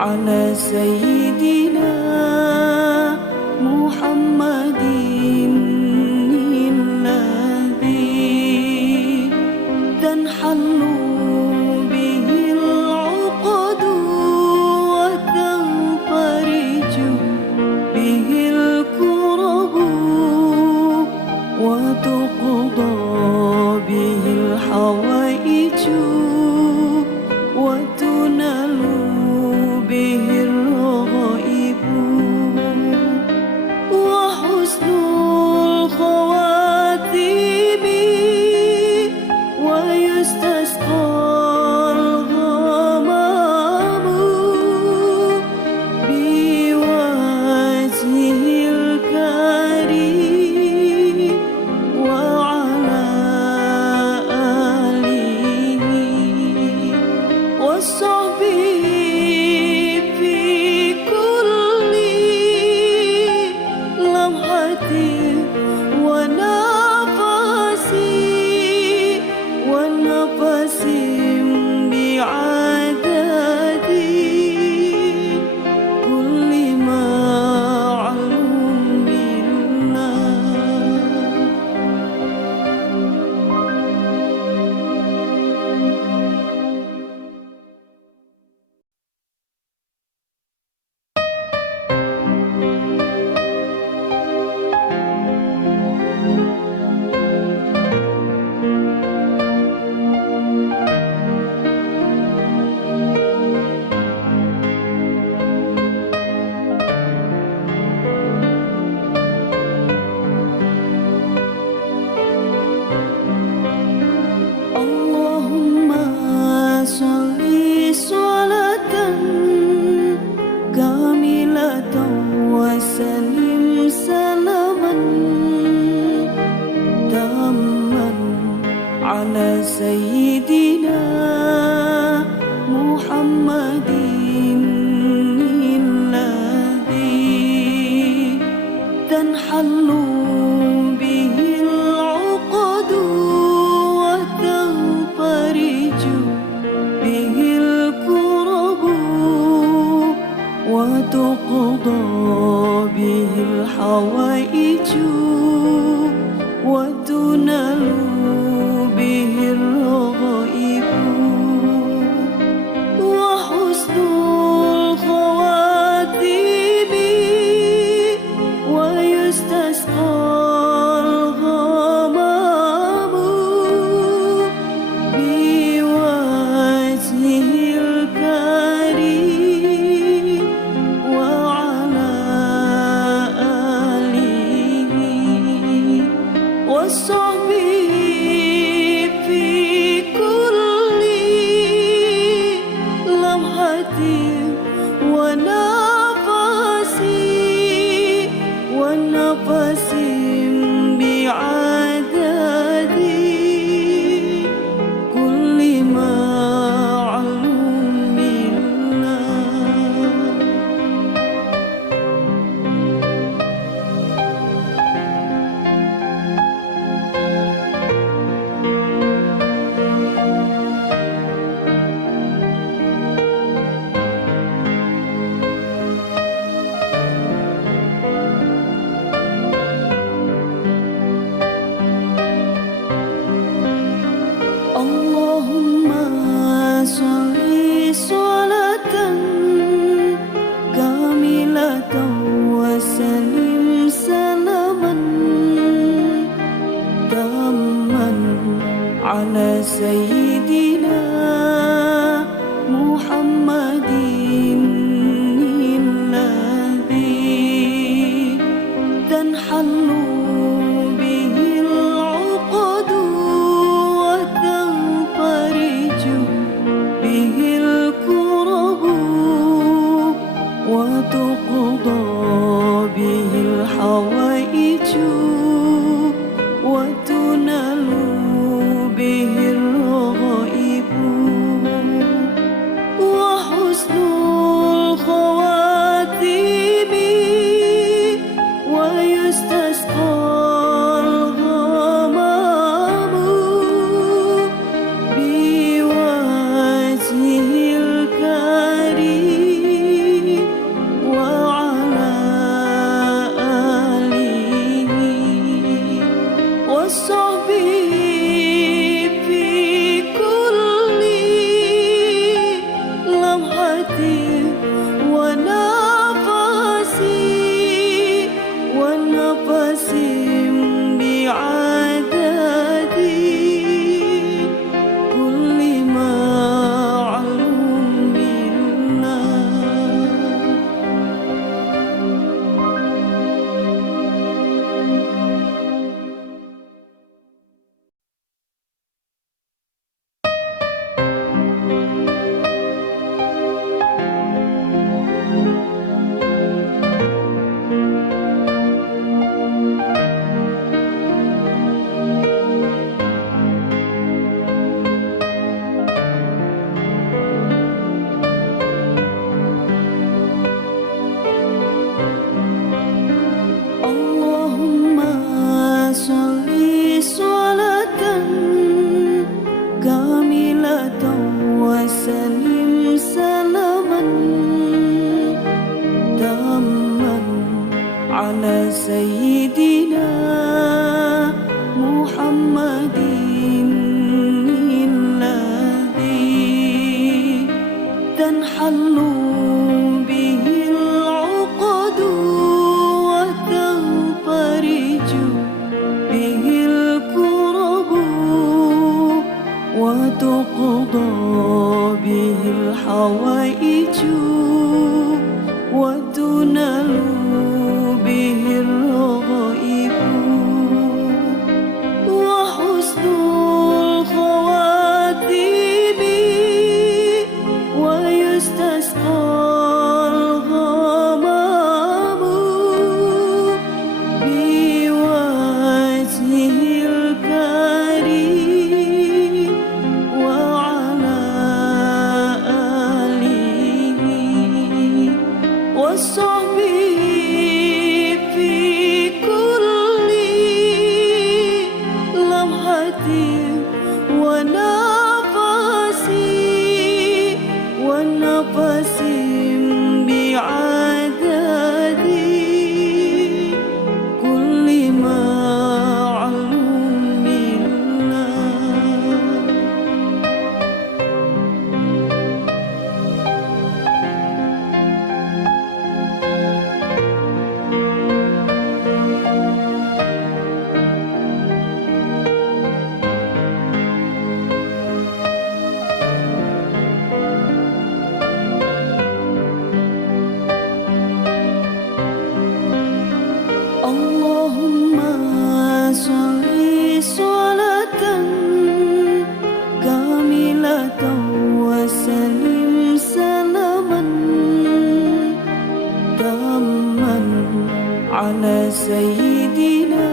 على 依的 soube. قضى به الحوائج ودنا الوحيد honest. senyum salaman daman ala sayyid تضاء به الحوائج ana sayidina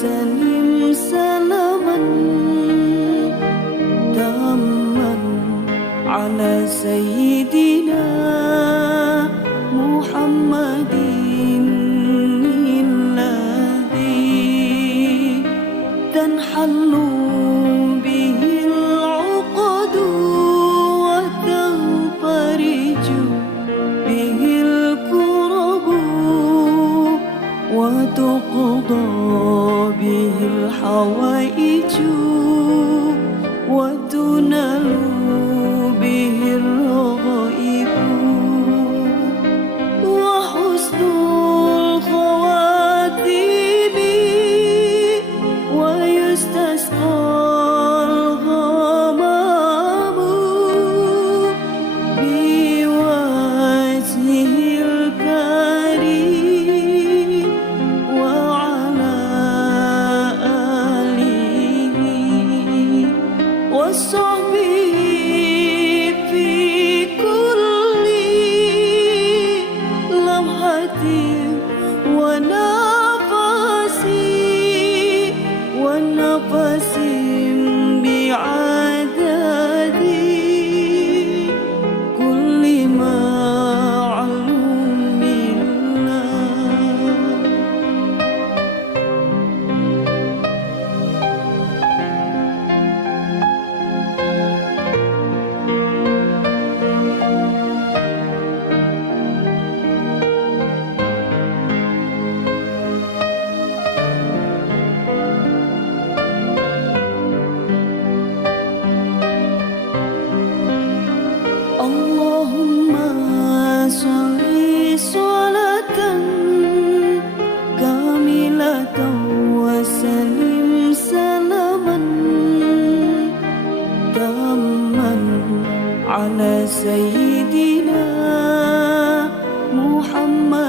سلم تاما على سيدنا محمد الذي تنحل به العقد وتنفرج به الكرب وتقضى به الحوائج sou على سيدنا محمد